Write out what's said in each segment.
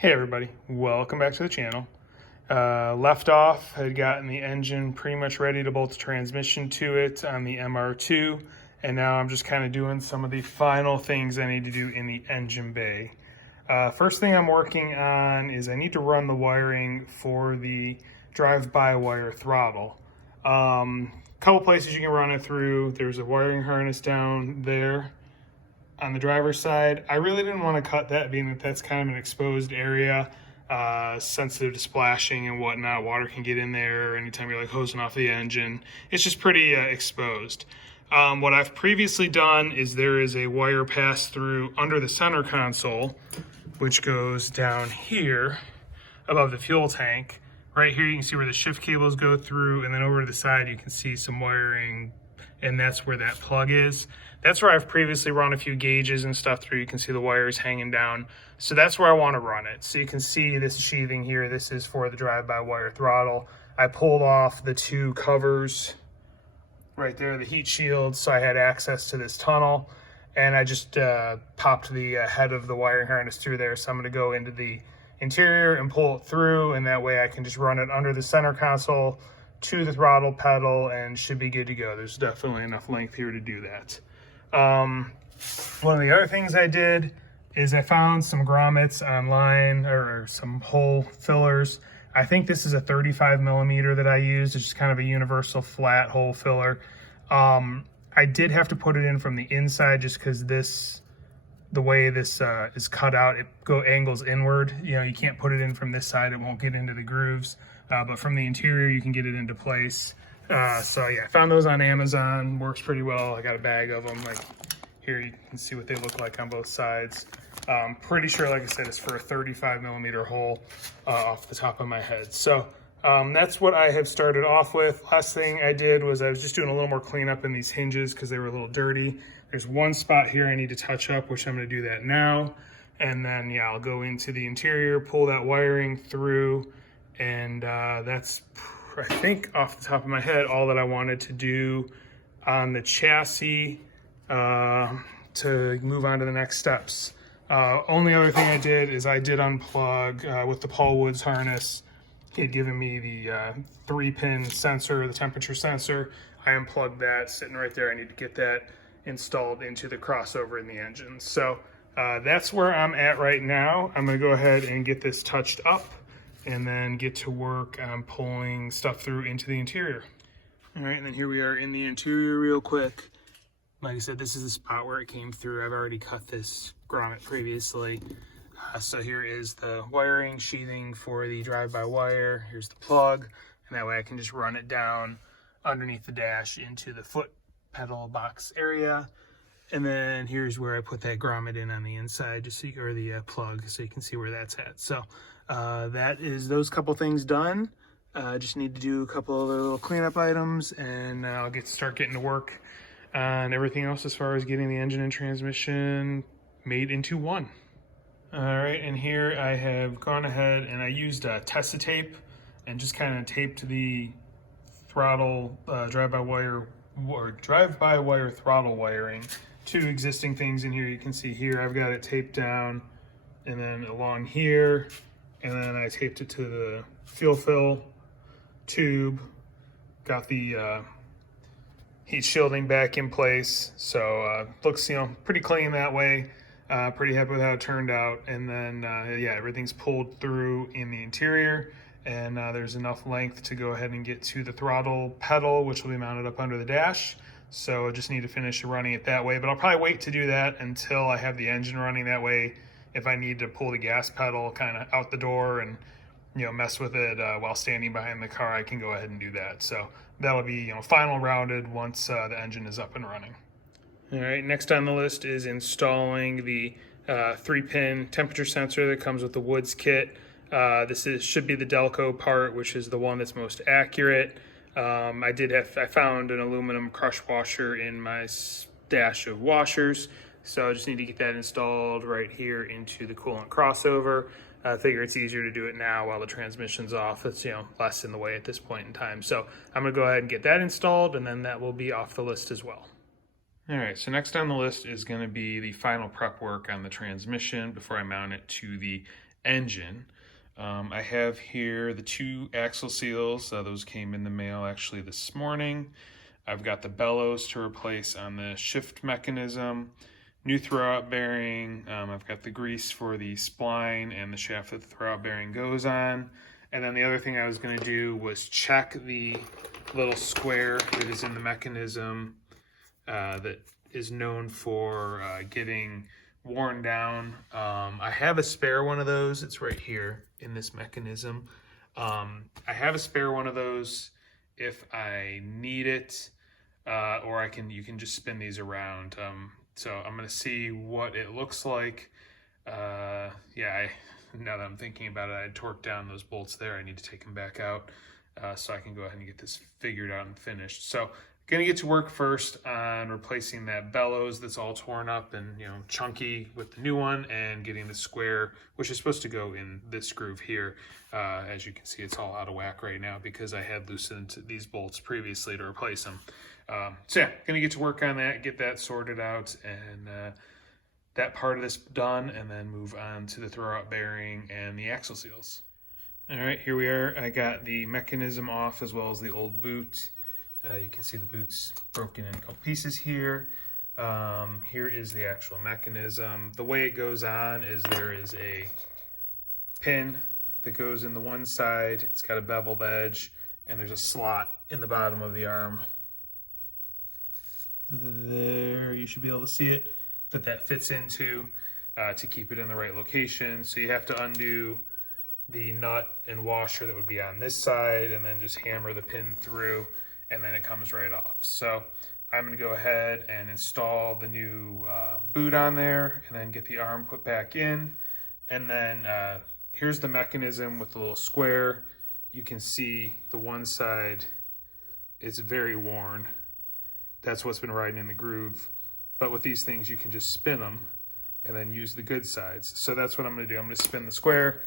Hey everybody, welcome back to the channel. Left off, had gotten the engine pretty much ready to bolt the transmission to it on the MR2, and now I'm just kind of doing some of the final things I need to do in the engine bay. First thing I'm working on is I need to run the wiring for the drive-by-wire throttle. Couple places you can run it through. There's a wiring harness down there on the driver's side. I really didn't want to cut that, being that that's kind of an exposed area, sensitive to splashing and whatnot. Water can get in there anytime you're like hosing off the engine. It's just pretty exposed. What I've previously done is there is a wire pass through under the center console, which goes down here above the fuel tank. Right here you can see where the shift cables go through, and then over to the side you can see some wiring, and that's where that plug is. That's where I've previously run a few gauges and stuff through. You can see the wires hanging down. So that's where I want to run it. So you can see this sheathing here. This is for the drive-by-wire throttle. I pulled off the two covers right there, the heat shields, so I had access to this tunnel. And I just popped the head of the wiring harness through there. So I'm going to go into the interior and pull it through, and that way I can just run it under the center console to the throttle pedal and should be good to go. There's definitely enough length here to do that. One of the other things I did is I found some grommets online, or some hole fillers. I think this is a 35 millimeter that I used. It's just kind of a universal flat hole filler. I did have to put it in from the inside just because the way this is cut out, it angles inward. You know, you can't put it in from this side, it won't get into the grooves. But from the interior, you can get it into place. So yeah, I found those on Amazon, works pretty well. I got a bag of them. Like here, you can see what they look like on both sides. Pretty sure, like I said, it's for a 35 millimeter hole off the top of my head. So that's what I have started off with. Last thing I did was I was just doing a little more cleanup in these hinges because they were a little dirty. There's one spot here I need to touch up, which I'm going to do that now. And then, yeah, I'll go into the interior, pull that wiring through, and that's, I think, off the top of my head, all that I wanted to do on the chassis to move on to the next steps. Only other thing I did is I did unplug with the Paul Woods harness. He had given me the 3-pin sensor, the temperature sensor. I unplugged that, sitting right there. I need to get that installed into the crossover in the engine. So that's where I'm at right now. I'm gonna go ahead and get this touched up and then get to work on pulling stuff through into the interior. All right, and then here we are in the interior real quick. Like I said, this is the spot where it came through. I've already cut this grommet previously. So here is the wiring sheathing for the drive-by-wire. Here's the plug, and that way I can just run it down underneath the dash into the foot pedal box area. And then here's where I put that grommet in on the inside, just so you, or the plug, so you can see where that's at. So that is those couple things done. Just need to do a couple other little cleanup items, and I'll start getting to work on everything else as far as getting the engine and transmission made into one. All right, and here I have gone ahead and I used Tessa tape and just kind of taped the throttle drive-by-wire throttle wiring to existing things in here. You can see here I've got it taped down, and then along here, and then I taped it to the fuel fill tube. Got the heat shielding back in place, so looks, you know, pretty clean that way. Pretty happy with how it turned out. And then yeah, everything's pulled through in the interior, and there's enough length to go ahead and get to the throttle pedal, which will be mounted up under the dash. So I just need to finish running it that way, but I'll probably wait to do that until I have the engine running. That way, if I need to pull the gas pedal kind of out the door and, you know, mess with it while standing behind the car, I can go ahead and do that. So that'll be, you know, final rounded once the engine is up and running. All right, next on the list is installing the 3-pin temperature sensor that comes with the Woods kit. This should be the Delco part, which is the one that's most accurate. I found an aluminum crush washer in my stash of washers, so I just need to get that installed right here into the coolant crossover. I figure it's easier to do it now while the transmission's off. It's, you know, less in the way at this point in time. So I'm gonna go ahead and get that installed, and then that will be off the list as well. All right, so next on the list is going to be the final prep work on the transmission before I mount it to the engine. I have here the 2 axle seals. Those came in the mail actually this morning. I've got the bellows to replace on the shift mechanism, new throwout bearing. I've got the grease for the spline and the shaft that the throwout bearing goes on. And then the other thing I was going to do was check the little square that is in the mechanism that is known for getting worn down. I have a spare one of those. It's right here in this mechanism. I have a spare one of those if I need it, or you can just spin these around. So I'm gonna see what it looks like. Now that I'm thinking about it, I had torqued down those bolts there. I need to take them back out so I can go ahead and get this figured out and finished. So gonna get to work first on replacing that bellows that's all torn up and chunky with the new one, and getting the square, which is supposed to go in this groove here. As you can see, it's all out of whack right now because I had loosened these bolts previously to replace them. Gonna get to work on that, get that sorted out, and that part of this done, and then move on to the throwout bearing and the axle seals. All right, here we are. I got the mechanism off as well as the old boot. You can see the boot's broken in a couple pieces here. Here is the actual mechanism. The way it goes on is there is a pin that goes in the one side. It's got a beveled edge, and there's a slot in the bottom of the arm. There, you should be able to see it, that fits into to keep it in the right location. So you have to undo the nut and washer that would be on this side, and then just hammer the pin through, and then it comes right off. So I'm gonna go ahead and install the new boot on there, and then get the arm put back in. And then here's the mechanism with the little square. You can see the one side is very worn. That's what's been riding in the groove. But with these things, you can just spin them and then use the good sides. So that's what I'm gonna do. I'm gonna spin the square,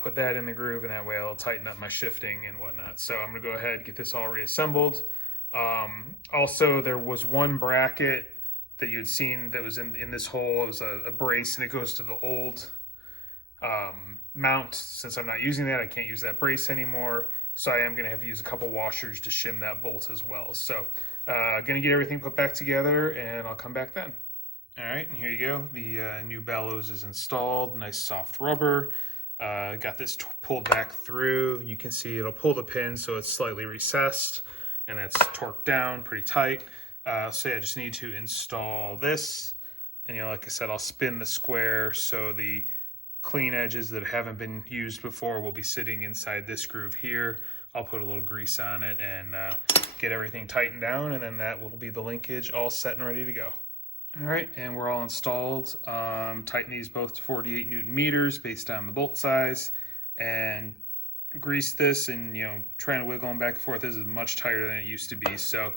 put that in the groove, and that way I'll tighten up my shifting and whatnot. So I'm gonna go ahead and get this all reassembled. Also, there was one bracket that you had seen that was in this hole. It was a brace, and it goes to the old mount. Since I'm not using that, I can't use that brace anymore. So I am gonna have to use a couple washers to shim that bolt as well. So gonna get everything put back together, and I'll come back then. All right, and here you go. The new bellows is installed. Nice soft rubber. Got this pulled back through. You can see it'll pull the pin so it's slightly recessed, and that's torqued down pretty tight. I just need to install this, and like I said, I'll spin the square so the clean edges that haven't been used before will be sitting inside this groove here. I'll put a little grease on it and get everything tightened down, and then that will be the linkage all set and ready to go. All right, and we're all installed. Tighten these both to 48 Newton meters based on the bolt size, and grease this, and trying to wiggle them back and forth. This is much tighter than it used to be. So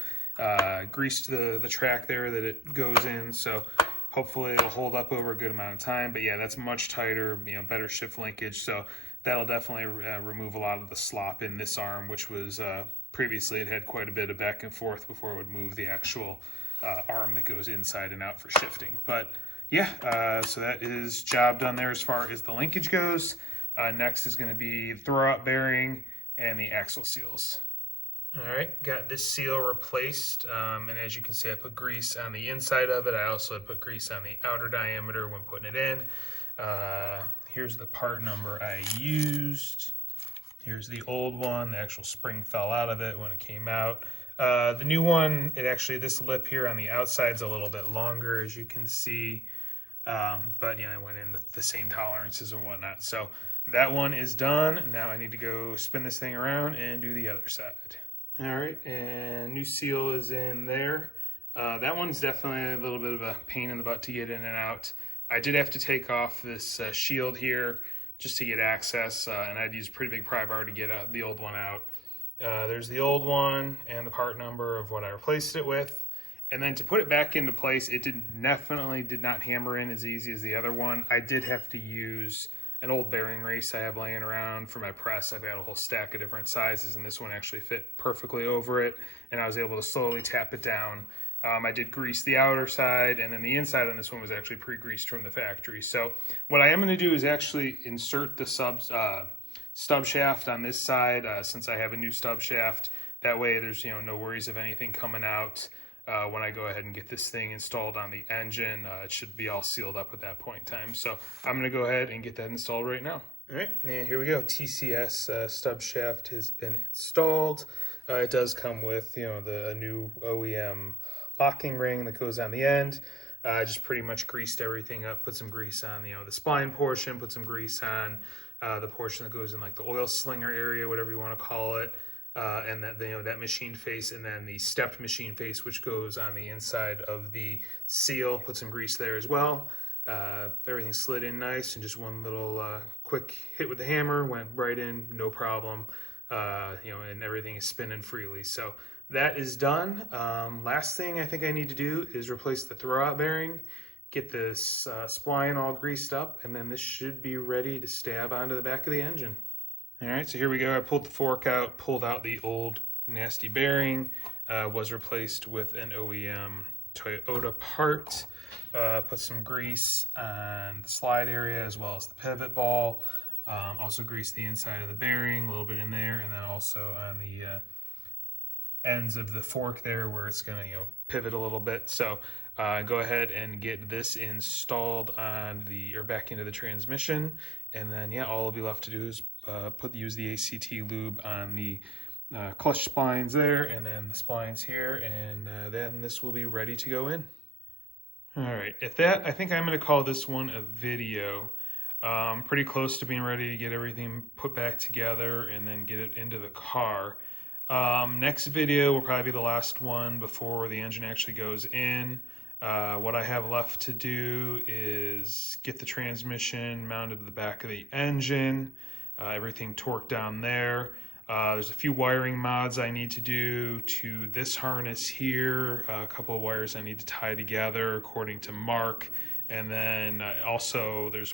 greased the track there that it goes in, so hopefully it'll hold up over a good amount of time. But yeah, that's much tighter, better shift linkage. So that'll definitely remove a lot of the slop in this arm, which was previously it had quite a bit of back and forth before it would move the actual arm that goes inside and out for shifting. But yeah, so that is job done there as far as the linkage goes. Next is going to be the throwout bearing and the axle seals. All right, got this seal replaced, and as you can see, I put grease on the inside of it. I also had put grease on the outer diameter when putting it in. Here's the part number I used. Here's the old one. The actual spring fell out of it when it came out. The new one, this lip here on the outside is a little bit longer, as you can see. But I went in the same tolerances and whatnot. So that one is done. Now I need to go spin this thing around and do the other side. All right, and new seal is in there. That one's definitely a little bit of a pain in the butt to get in and out. I did have to take off this shield here just to get access, and I'd use a pretty big pry bar to get the old one out. There's the old one and the part number of what I replaced it with. And then to put it back into place, it definitely did not hammer in as easy as the other one. I did have to use an old bearing race I have laying around for my press. I've got a whole stack of different sizes, and this one actually fit perfectly over it. And I was able to slowly tap it down I did grease the outer side, and then the inside on this one was actually pre-greased from the factory. So what I am going to do is actually insert the stub shaft on this side, since I have a new stub shaft. That way there's no worries of anything coming out. When I go ahead and get this thing installed on the engine, it should be all sealed up at that point in time. So I'm going to go ahead and get that installed right now. All right, and here we go. TCS stub shaft has been installed. It does come with, the new OEM locking ring that goes on the end. Just pretty much greased everything up, put some grease on, the spline portion, put some grease on the portion that goes in like the oil slinger area, whatever you want to call it. And that that machine face, and then the stepped machine face, which goes on the inside of the seal. Put some grease there as well. Everything slid in nice, and just one little quick hit with the hammer went right in, no problem. And everything is spinning freely. So that is done. Last thing I think I need to do is replace the throwout bearing, get this spline all greased up, and then this should be ready to stab onto the back of the engine. All right, so here we go. I pulled the fork out, pulled out the old nasty bearing, was replaced with an OEM Toyota part, put some grease on the slide area as well as the pivot ball, also greased the inside of the bearing, a little bit in there, and then also on the ends of the fork there where it's going to pivot a little bit. So go ahead and get this installed on back into the transmission, and then all will be left to do is use the ACT lube on the clutch splines there, and then the splines here, and then this will be ready to go in. All right, at that, I think I'm going to call this one a video. Pretty close to being ready to get everything put back together and then get it into the car. Next video will probably be the last one before the engine actually goes in. What I have left to do is get the transmission mounted to the back of the engine, everything torqued down there. There's a few wiring mods I need to do to this harness here, a couple of wires I need to tie together according to Mark, and then also there's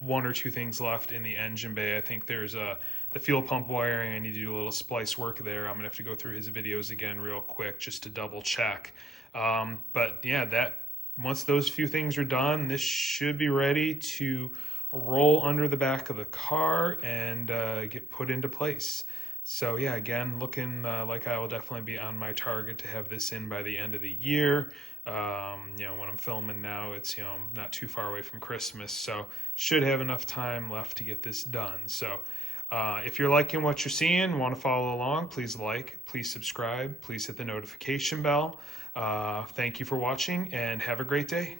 one or two things left in the engine bay. I think there's the fuel pump wiring. I need to do a little splice work there. I'm gonna have to go through his videos again real quick just to double check. But yeah, once those few things are done, this should be ready to roll under the back of the car and get put into place. So yeah, again, looking like I will definitely be on my target to have this in by the end of the year. When I'm filming now, it's not too far away from Christmas, so should have enough time left to get this done. So if you're liking what you're seeing, want to follow along, please please subscribe, please hit the notification bell. Thank you for watching, and have a great day.